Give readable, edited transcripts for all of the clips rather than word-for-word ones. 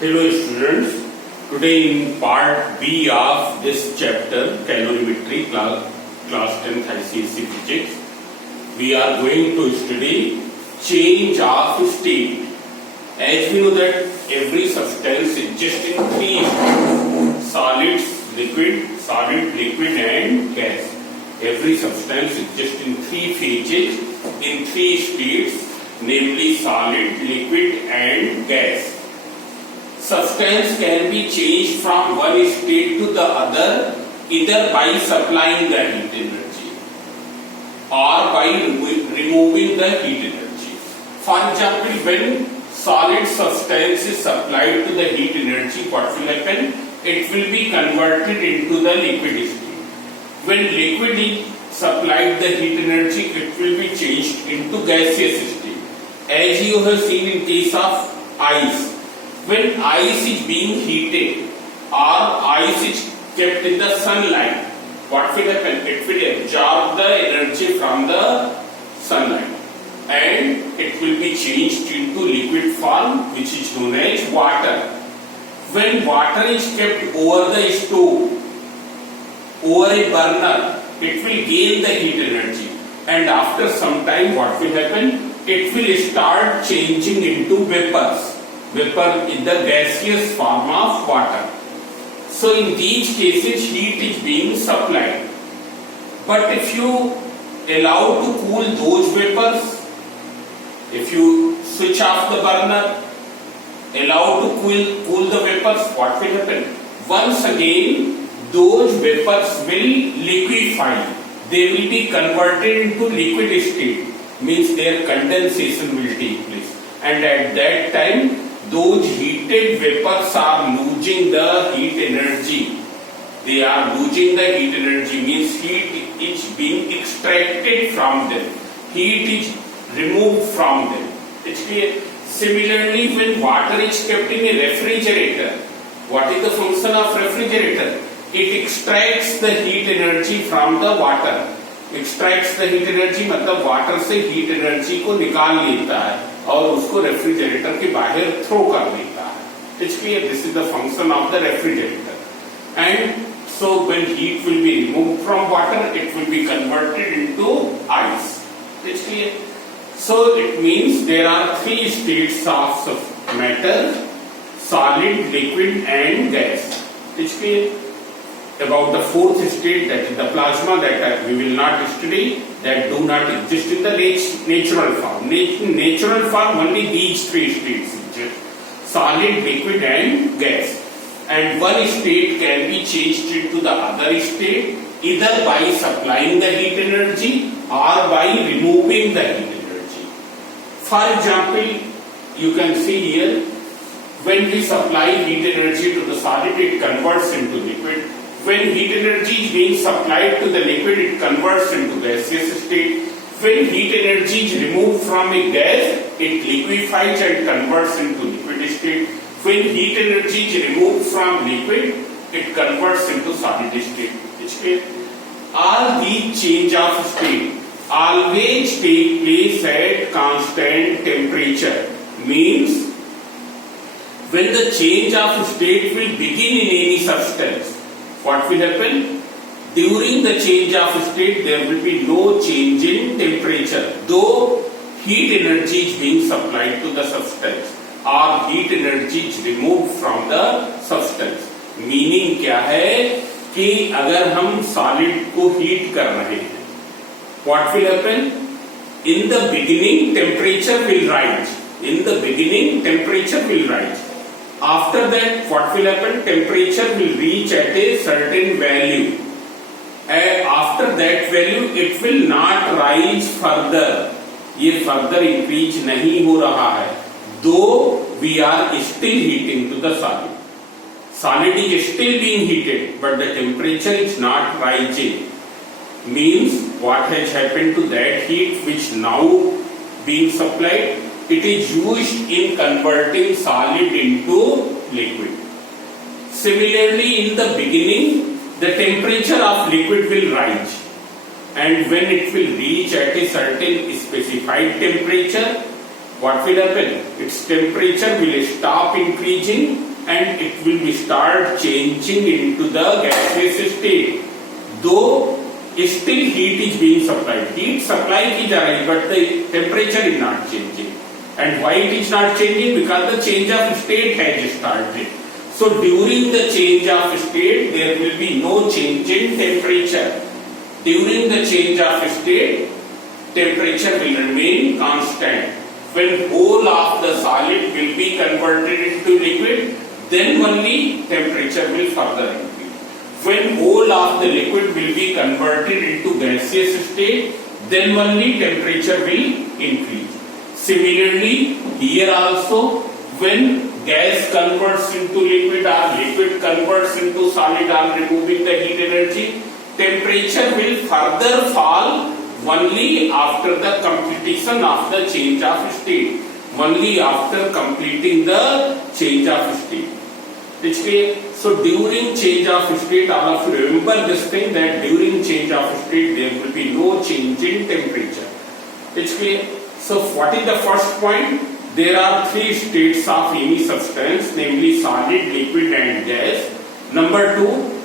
Hello students, today in part B of this chapter calorimetry class 10th ICSE physics, we are going to study change of state. As we know that every substance exists in three states: solids, solid, liquid and gas. Every substance exists in three phases, in three states, namely solid, liquid and gas. Substance can be changed from one state to the other either by supplying the heat energy or by removing the heat energy. For example, when solid substance is supplied to the heat energy, what will happen? It will be converted into the liquid state. When liquid is supplied the heat energy, it will be changed into gaseous state. As you have seen in case of ice, when ice is being heated or ice is kept in the sunlight, what will happen? It will absorb the energy from the sunlight and it will be changed into liquid form, which is known as water. When water is kept over the stove, over a burner, it will gain the heat energy, and after some time what will happen? It will start changing into vapors. Vapor in the gaseous form of water. So in these cases heat is being supplied. But if you allow to cool those vapors, if you switch off the burner, allow to cool the vapors, what will happen? Once again those vapors will liquefy. They will be converted into liquid state, means their condensation will take place, and at that time those heated vapors are losing the heat energy. They are losing the heat energy, means heat is being extracted from them. Heat is removed from them. It's clear. Similarly, when water is kept in a refrigerator, what is the function of refrigerator? It extracts the heat energy from the water. Extracts the heat energy मतलब water से heat energy को निकाल लेता है और उसको refrigerator के बाहर थ्रो कर देता है. It's clear. This is the function of the refrigerator. And so when heat will be removed from water, it will be converted into ice. It's clear. So it means there are three states of matter: solid, liquid and gas. It's clear. About the fourth state, that is the plasma, that we will not study, that do not exist in the natural form. Natural form only these three states exist: solid, liquid and gas. And one state can be changed into the other state either by supplying the heat energy or by removing the heat energy. For example, you can see here, when we supply heat energy to the solid, it converts into liquid. When heat energy is being supplied to the liquid, it converts into gaseous state. When heat energy is removed from a gas, it liquefies and converts into liquid state. When heat energy is removed from liquid, it converts into solid state. It's clear. All these change of state always take place at constant temperature. Means when the change of state will begin in any substance, what will happen? During the change of state, there will be no change in temperature, though heat energy is being supplied to the substance or heat energy is removed from the substance. Meaning क्या है कि अगर हम solid को heat कर रहे हैं, what will happen? In the beginning, temperature will rise. In the beginning, temperature will rise. After that, what will happen? Temperature will reach at a certain value. After that value, it will not rise further. ये further increase नहीं हो रहा है. Though we are still heating to the solid. Solid is still being heated, but the temperature is not rising. Means what has happened to that heat which now being supplied? It is used in converting solid into liquid. Similarly, in the beginning, the temperature of liquid will rise, and when it will reach at a certain specified temperature, what will happen? Its temperature will stop increasing and it will be start changing into the gaseous state. Though still heat is being supplied. Heat supply की जा रही, but the temperature is not changing. And why it is not changing? Because the change of state has started. So during the change of state, there will be no change in temperature. During the change of state, temperature will remain constant. When whole of the solid will be converted into liquid, then only temperature will further increase. When whole of the liquid will be converted into gaseous state, then only temperature will increase. Similarly, here also, when gas converts into liquid or liquid converts into solid or removing the heat energy, temperature will further fall only after the completion of the change of state. Only after completing the change of state. It's clear? So during change of state, all of you remember this thing, that during change of state there will be no change in temperature. It's clear? So what is the first point? There are three states of any substance, namely solid, liquid and gas. Number two,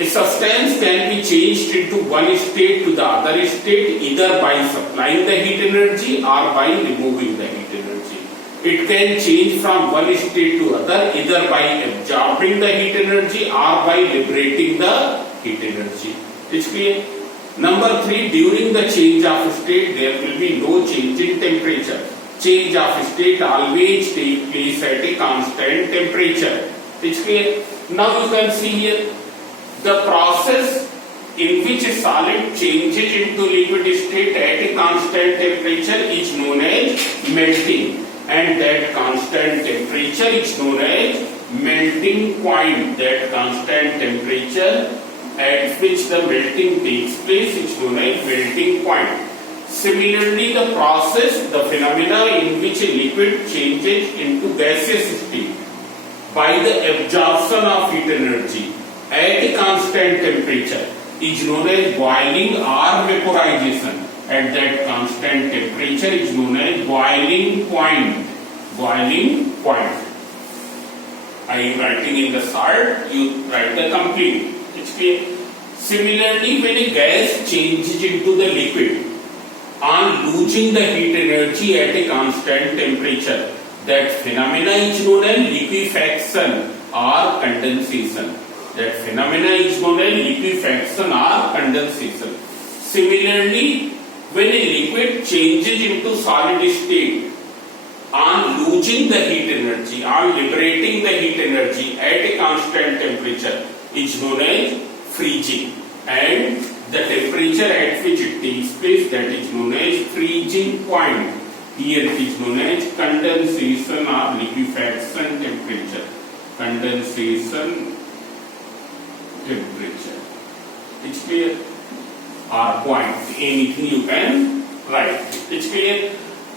a substance can be changed into one state to the other state either by supplying the heat energy or by removing the heat energy. It can change from one state to other either by absorbing the heat energy or by liberating the heat energy. It's clear? Number three, during the change of state, there will be no change in temperature. Change of state always take place at a constant temperature. It's clear? Now you can see here the process in which a solid changes into liquid state at a constant temperature is known as melting, and that constant temperature is known as melting point. That constant temperature at which the melting takes place is known as melting point. Similarly, the process, the phenomena in which a liquid changes into gaseous state by the absorption of heat energy at a constant temperature is known as boiling or vaporization. At that constant temperature is known as boiling point. Boiling point. I am writing in the chart, you write the complete. It's clear. Similarly, when a gas changes into the liquid on losing the heat energy at a constant temperature, that phenomena is known as liquefaction or condensation. That phenomena is known as liquefaction or condensation. Similarly, when a liquid changes into solid state on losing the heat energy, on liberating the heat energy at a constant temperature, is known as freezing, and the temperature at which it takes place, that is known as freezing point. Here it is known as condensation or liquefaction temperature. Condensation temperature. It's clear? Or point. Anything you can write. It's clear?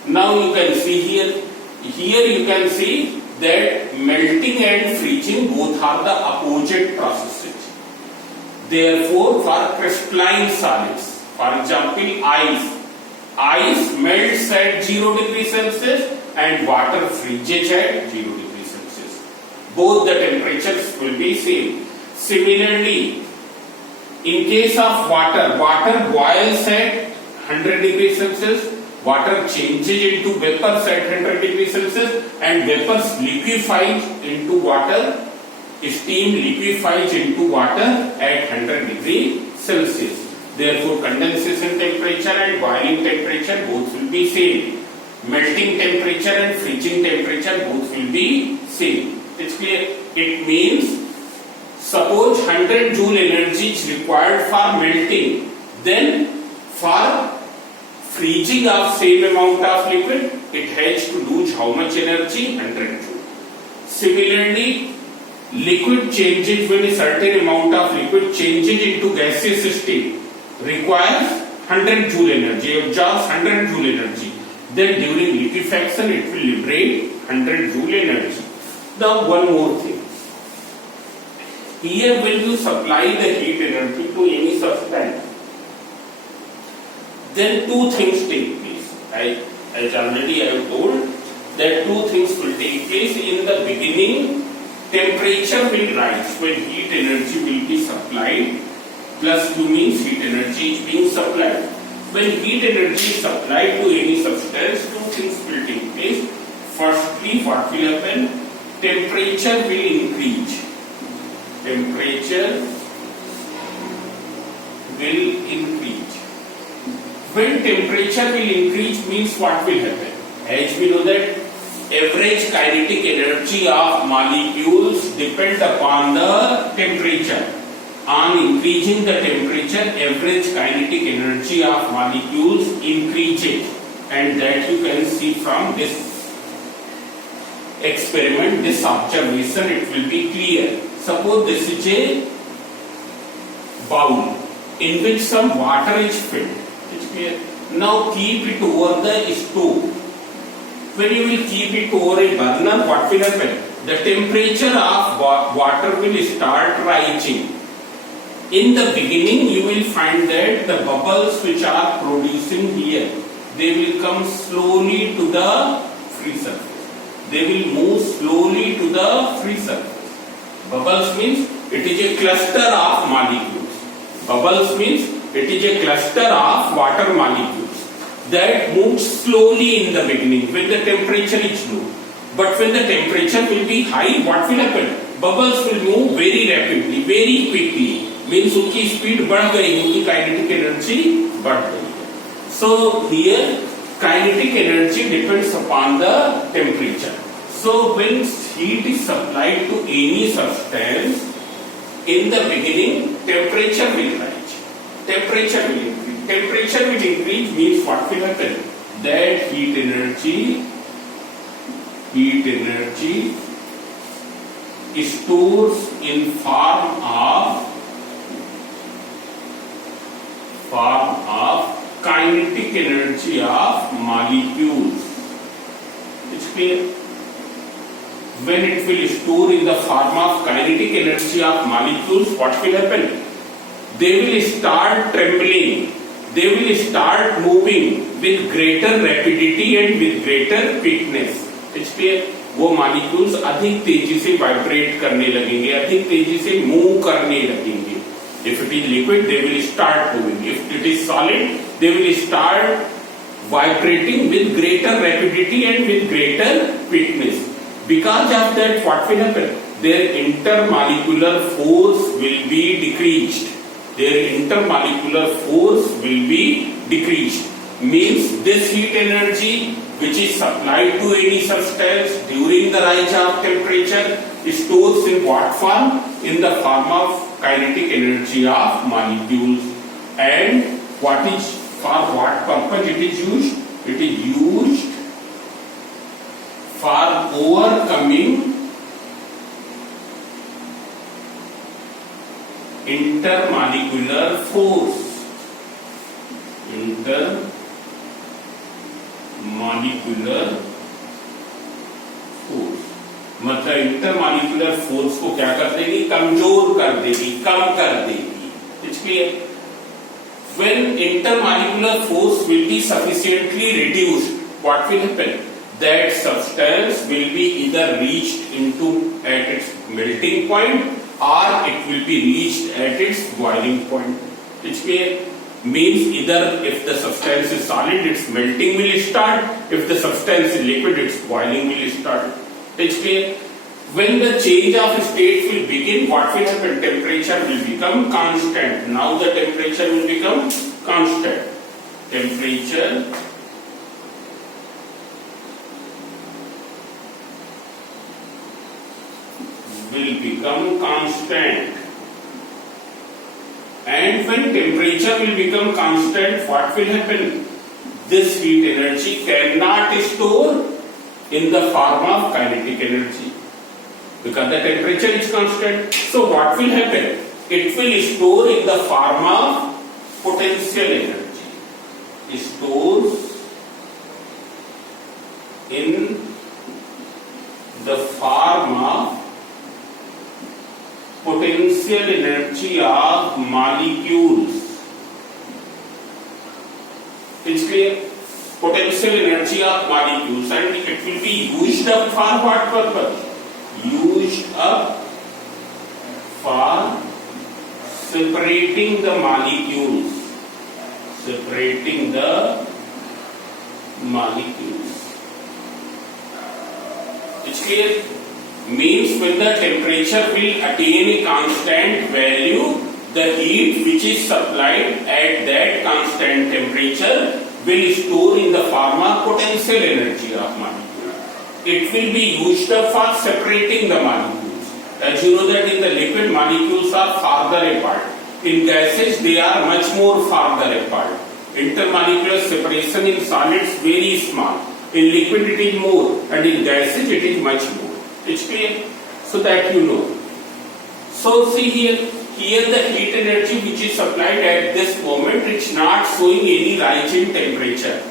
Now you can see here. Here you can see that melting and freezing both are the opposite processes. Therefore, for crystalline solids, for example, ice melts at 0 degrees Celsius and water freezes at 0 degrees Celsius. Both the temperatures will be same. Similarly, in case of water, water boils at 100 degrees Celsius, water changes into vapors at 100 degrees Celsius, and vapors liquefies into water. Steam liquefies into water at 100 degrees Celsius. Therefore, condensation temperature and boiling temperature both will be same. Melting temperature and freezing temperature both will be same. It's clear? It means, suppose 100 joule energy is required for melting, then for freezing of same amount of liquid, it has to lose how much energy? 100 joule. Similarly, liquid changes, when a certain amount of liquid changes into gaseous state, requires 100 joule energy, absorbs 100 joule energy. Then during liquefaction it will liberate 100 joule energy. Now one more thing. Here when you supply the heat energy to any substance, then two things take place. As already I have told, that two things will take place. In the beginning, temperature will rise when heat energy will be supplied. Plus Q means heat energy is being supplied. When heat energy is supplied to any substance, two things will take place. Firstly, what will happen? Temperature will increase. Temperature will increase. When temperature will increase means what will happen? As we know that average kinetic energy of molecules depends upon the temperature. On increasing the temperature, average kinetic energy of molecules increases, and that you can see from this experiment, this observation, it will be clear. Suppose this is a bowl in which some water is filled. It's clear. Now keep it over the stove. When you will keep it over a burner, what will happen? The temperature of water will start rising. In the beginning, you will find that the bubbles which are producing here, they will come slowly to the free surface. They will move slowly to the free surface. Bubbles means it is a cluster of molecules. Bubbles means it is a cluster of water molecules that moves slowly in the beginning when the temperature is low. But when the temperature will be high, what will happen? Bubbles will move very rapidly, very quickly. Means उनकी speed बढ़ गई, उनकी kinetic energy बढ़ गई. So here kinetic energy depends upon the temperature. So when heat is supplied to any substance, in the beginning temperature will rise. Temperature will increase. Temperature will increase means what will happen? That heat energy stores in form of kinetic energy of molecules. It's clear? When it will store in the form of kinetic energy of molecules, what will happen? They will start trembling. They will start moving with greater rapidity and with greater quickness. It's clear? वो molecules अधिक तेजी से vibrate करने लगेंगे, अधिक तेजी से move करने लगेंगे. If it is liquid, they will start moving. If it is solid, they will start vibrating with greater rapidity and with greater quickness. Because of that, what will happen? Their intermolecular force will be decreased. Their intermolecular force will be decreased. Means this heat energy which is supplied to any substance during the rise of temperature stores in what form? In the form of kinetic energy of molecules. And what is, for what purpose it is used? It is used for overcoming intermolecular force. Intermolecular force मतलब intermolecular force को क्या कर देगी? कमजोर कर देगी, कम कर देगी. It's clear? When intermolecular force will be sufficiently reduced, what will happen? That substance will be either reached into at its melting point or it will be reached at its boiling point. It's clear? Means either if the substance is solid, its melting will start. If the substance is liquid, its boiling will start. It's clear? When the change of state will begin, what will happen? Temperature will become constant. Now the temperature will become constant. Temperature will become constant. And when temperature will become constant, what will happen? This heat energy cannot store in the form of kinetic energy because the temperature is constant. So what will happen? It will store in the form of potential energy. It stores in the form of potential energy of molecules. It's clear? Potential energy of molecules, and it will be used up for what purpose? used up for separating the molecules. Separating the molecules. It's clear? Means when the temperature will attain a constant value, the heat which is supplied at that constant temperature will store in the form of potential energy of molecule. It will be used up for separating the molecules. As you know that in the liquid, molecules are farther apart. In gases they are much more farther apart. Intermolecular separation in solids very small. In liquid it is more, and in gases it is much more. It's clear? So that you know. So see here the heat energy which is supplied at this moment, it's not showing any rise in temperature.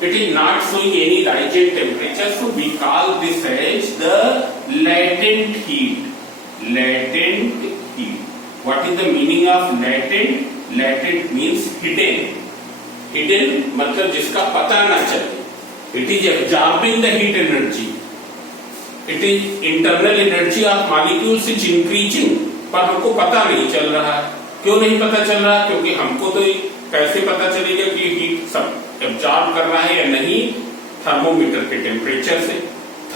It is not showing any rise in temperature, so we call this as the latent heat. Latent heat. What is the meaning of latent? Latent means hidden. Hidden मतलब जिसका पता ना चले. It is absorbing the heat energy. It is internal energy of molecules is increasing, पर हमको पता नहीं चल रहा है. क्यों नहीं पता चल रहा? क्योंकि हमको तो कैसे पता चलेगा कि हीट सब एब्जॉर्ब कर रहा है या नहीं? थर्मोमीटर के टेम्परेचर से.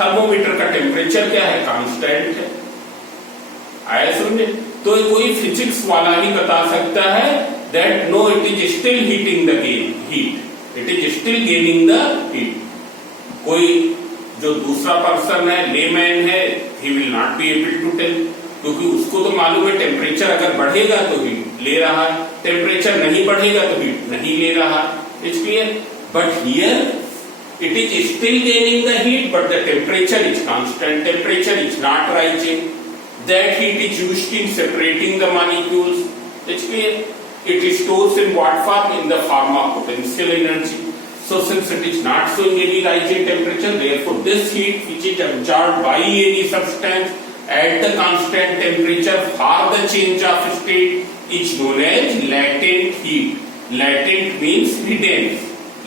थर्मोमीटर का टेम्परेचर क्या है? कांस्टेंट है. आया समझे? तो कोई फिजिक्स वाला ही बता सकता है that no, it is still heating the heat. It is still gaining the heat. कोई जो दूसरा पर्सन है, लेमैन है, he will not be able to tell, क्योंकि उसको तो मालूम है टेम्परेचर अगर बढ़ेगा तो हीट ले रहा है, टेम्परेचर नहीं बढ़ेगा तो हीट नहीं ले रहा. It's clear? But here it is still gaining the heat, but the temperature is constant. Temperature is not rising. That heat is used in separating the molecules. It's clear? It stores in what form? In the form of potential energy. So since it is not showing any rise in temperature, therefore this heat which is absorbed by any substance at the constant temperature for the change of state is known as latent heat. Latent means hidden.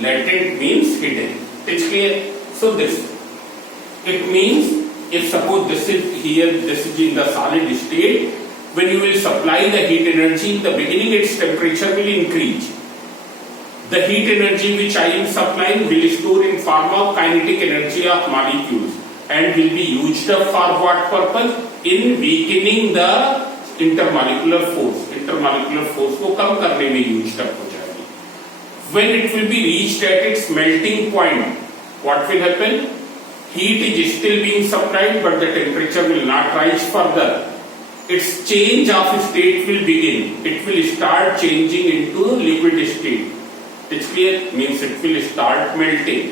Latent means hidden. It's clear? So this. It means if suppose this is here, this is in the solid state, when you will supply the heat energy, in the beginning its temperature will increase. The heat energy which I am supplying will store in form of kinetic energy of molecules and will be used up for what purpose? In weakening the intermolecular force. Intermolecular force को कम करने में used up हो जाएगी. When it will be reached at its melting point, what will happen? Heat is still being supplied, but the temperature will not rise further. Its change of state will begin. It will start changing into liquid state. It's clear? Means it will start melting.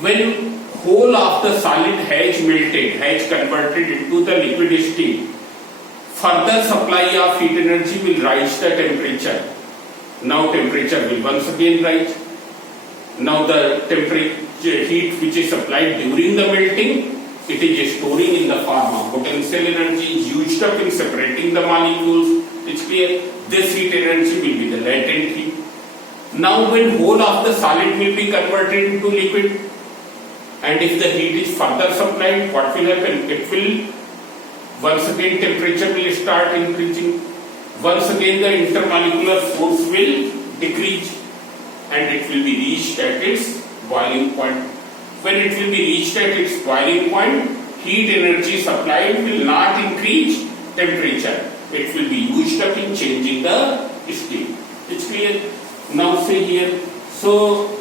When whole of the solid has melted, has converted into the liquid state, further supply of heat energy will rise the temperature. Now temperature will once again rise. Now the temperature heat which is supplied during the melting, it is storing in the form of potential energy used up in separating the molecules. It's clear? This heat energy will be the latent heat. Now when whole of the solid will be converted into liquid, and if the heat is further supplied, what will happen? It will once again temperature will start increasing. Once again the intermolecular force will decrease and it will be reached at its boiling point. When it will be reached at its boiling point, heat energy supplied will not increase temperature. It will be used up in changing the state. It's clear? Now see here. So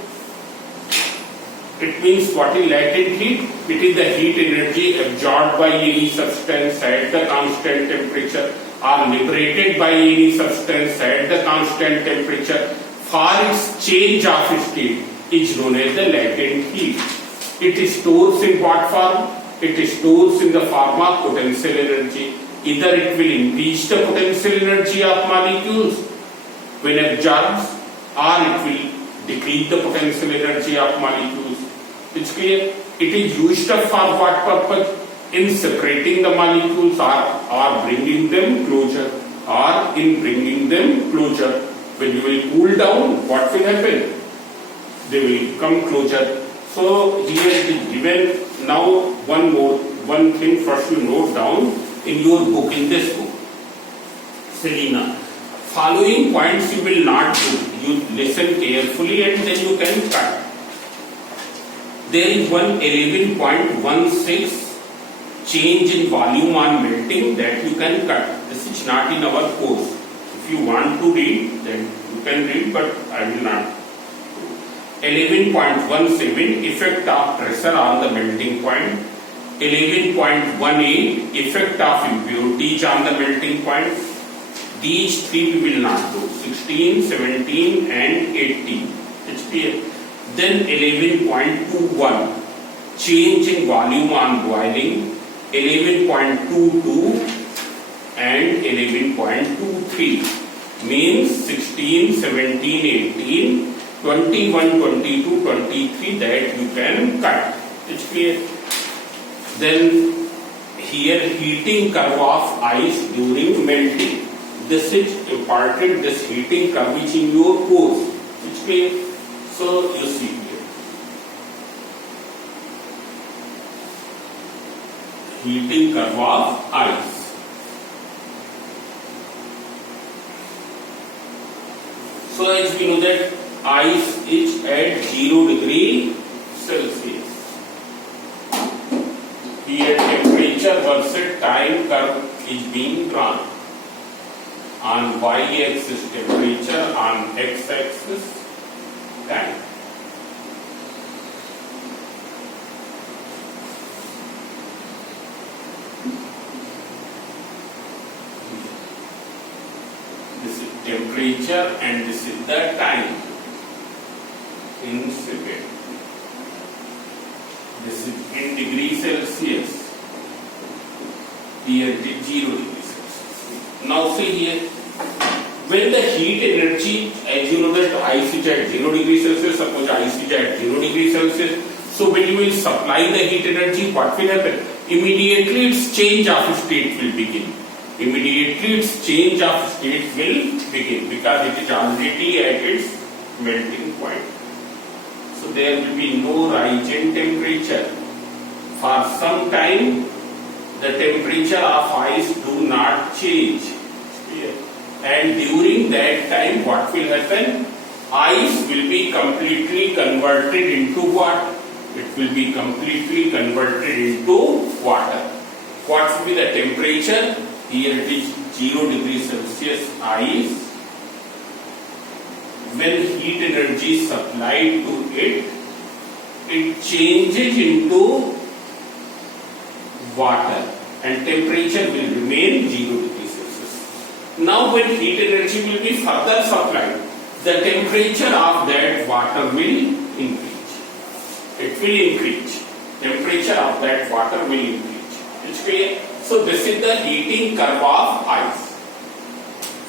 it means what is latent heat? It is the heat energy absorbed by any substance at the constant temperature or liberated by any substance at the constant temperature for its change of state is known as the latent heat. It stores in what form? It stores in the form of potential energy. Either it will increase the potential energy of molecules when absorbed, or it will decrease the potential energy of molecules. It's clear? It is used up for what purpose? In separating the molecules or bringing them closer, or in bringing them closer. When you will cool down, what will happen? They will come closer. So here it is given. Now one more. one thing first you note down in your book, in this book, Selena. Following points you will not do. You listen carefully and then you can cut. There is one 11.16 change in volume on melting that you can cut. This is not in our course. If you want to read, then you can read, but I will not. 11.17 effect of pressure on the melting point. 11.18 effect of impurities on the melting point. These three we will not do. 16, 17 and 18. It's clear. Then 11.21 change in volume on boiling. 11.22 and 11.23 means 16, 17, 18, 21, 22, 23 that you can cut. It's clear. Then here heating curve of ice during melting. This is important, this heating curve is in your course. It's clear. So you see here. Heating curve of ice. So as we know that ice is at 0 degree Celsius. Here temperature versus time curve is being drawn. On y-axis temperature, on x-axis time. This is temperature and this is the time in second. This is in degree Celsius. Here it is 0 degree Celsius. Now see here, when the heat energy, as you know that ice is at 0 degree Celsius, suppose ice is at 0 degree Celsius, so when you will supply the heat energy, what will happen? Immediately its change of state will begin. Immediately its change of state will begin because it is already at its melting point. So there will be no rise in temperature. For some time, the temperature of ice do not change. And during that time, what will happen? Ice will be completely converted into what? It will be completely converted into water. What will be the temperature? Here it is 0 degree Celsius ice. When heat energy is supplied to it, it changes into water and temperature will remain 0 degree Celsius. Now when heat energy will be further supplied, the temperature of that water will increase. It will increase. Temperature of that water will increase. It's clear? So this is the heating curve of ice.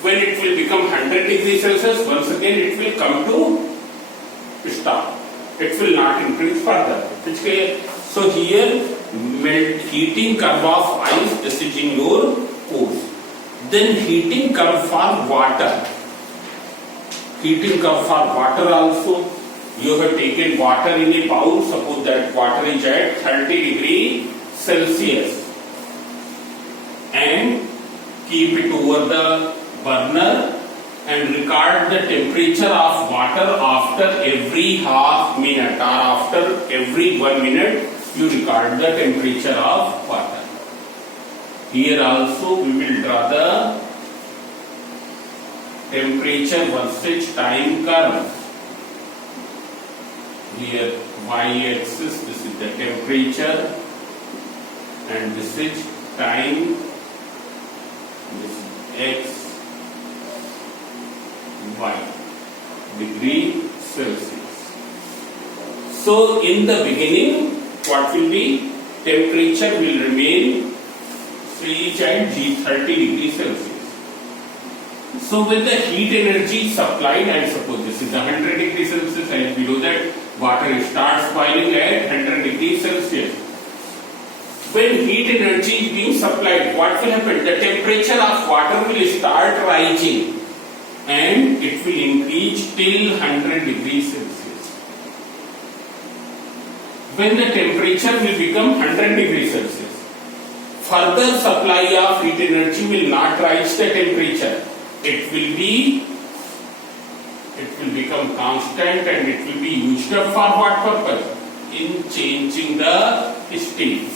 When it will become 100 degrees Celsius, once again it will come to stop. It will not increase further. It's clear? So here heating curve of ice, this is in your course. Then heating curve for water. Heating curve for water also. You have taken water in a bowl. Suppose that water is at 30 degree Celsius. And keep it over the burner and record the temperature of water after every half minute or after every 1 minute you record the temperature of water. Here also we will draw the temperature versus time curve. Here y-axis, this is the temperature and this is time, this is x, y, degree Celsius. So in the beginning, what will be? Temperature will remain each at 30 degrees Celsius. So when the heat energy is supplied, and suppose this is 100 degrees Celsius, and below that water starts boiling at 100 degrees Celsius. When heat energy is being supplied, what will happen? The temperature of water will start rising and it will increase till 100 degrees Celsius. When the temperature will become 100 degrees Celsius, further supply of heat energy will not rise the temperature. It will become constant and it will be used up for what purpose? In changing the state.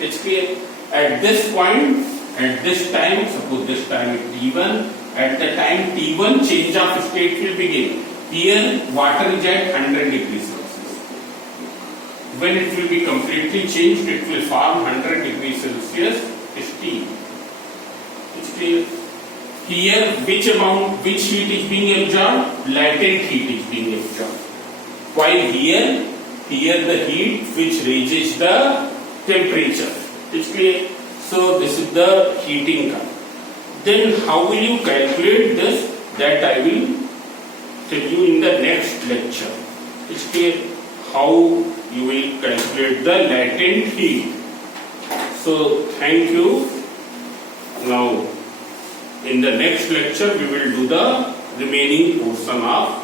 It's clear. At this point, at this time, suppose this time is T1. At the time T1, change of state will begin. Here, water is at 100 degrees Celsius. When it will be completely changed, it will form 100 degrees Celsius steam. It's clear. Here, which heat is being absorbed? Latent heat is being absorbed. While here the heat which raises the temperature. It's clear. So this is the heating curve. Then how will you calculate this? That I will tell you in the next lecture. It's clear how you will calculate the latent heat. So thank you. Now in the next lecture we will do the remaining portion of